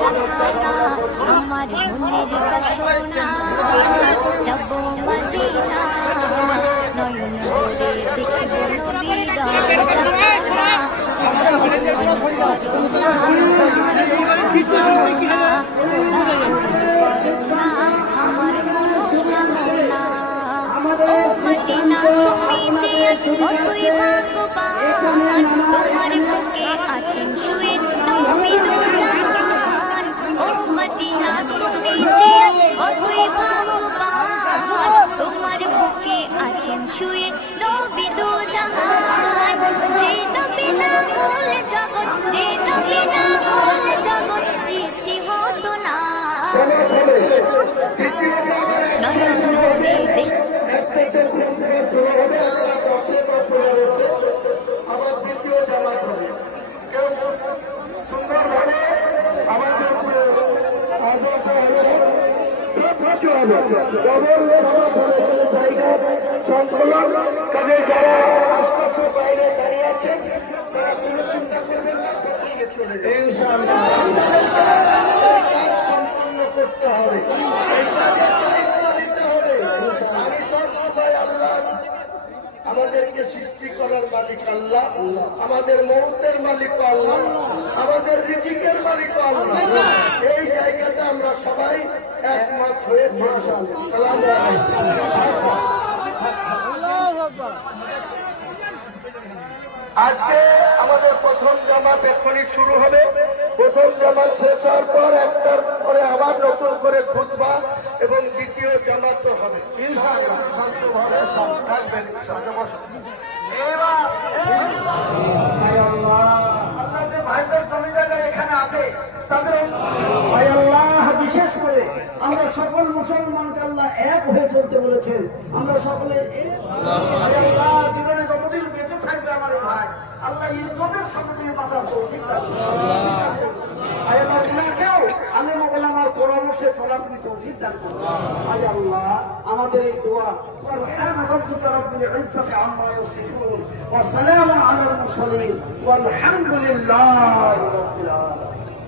জাখানা আমার মনের বাসনা যাব মদিনা নয়ন ভরে দেখিব নবীর জাখানা করুণা আমার মনস্কামনা করুণা আমার মনস্কামনা ও মদিনা তুমি যে অতই ভাগ্যবান তোমার বুকে আছেন শুয়ে নবী দু জাহান ও মদিনা তুমি যে অতই ভাগ্যবান তোমার বুকে আছেন শুয়ে নবী দু জাহান যে নবী না হলে জগৎ যে নবী না হলে জগৎ সৃষ্টি হতো না নয়ন ভরে দেখ আমাদেরকে সৃষ্টি করার মালিক আল্লাহ, আমাদের মৌতের মালিক আল্লাহ, আমাদের রিজিকের মালিক আল্লাহ। এই জায়গাটা আমরা সবাই একমত হয়ে আজকে আমাদের প্রথম জামাত এখনই শুরু হবে। প্রথম জামাত শেষ হওয়ার পর একটার পরে আবার নতুন করে খুতবা এবং দ্বিতীয় জামাত হবে ইনশাআল্লাহ। শান্তভাবে সব থাকবেন, আল্লাহ যে ভাইদের জমিদার এখানে আছে তাদের আল্লাহ বিশেষ করে আমরা সকল মুসলমানকে আল্লাহ এক হয়ে চলতে বলেছেন। আমরা সকলে আল্লাহ জীবনে যতদিন বেঁচে থাকবে আমার ভাই আল্লাহ ইজ্জতের সাথে নিয়ে বাঁচার তৌফিক দান করুন। আলেম-ওলামার পরামর্শে চলা তুমি তৌফিক দান করুন। আয় আল্লাহ আমাদের এই দোয়া সুবহান রাব্বিকা রাব্বিল ইজ্জাতি আম্মা ইয়াসিফুন ওয়া সালামুন আলাল মুরসালিন ওয়াল হামদুলিল্লাহি রাব্বিল আলামিন।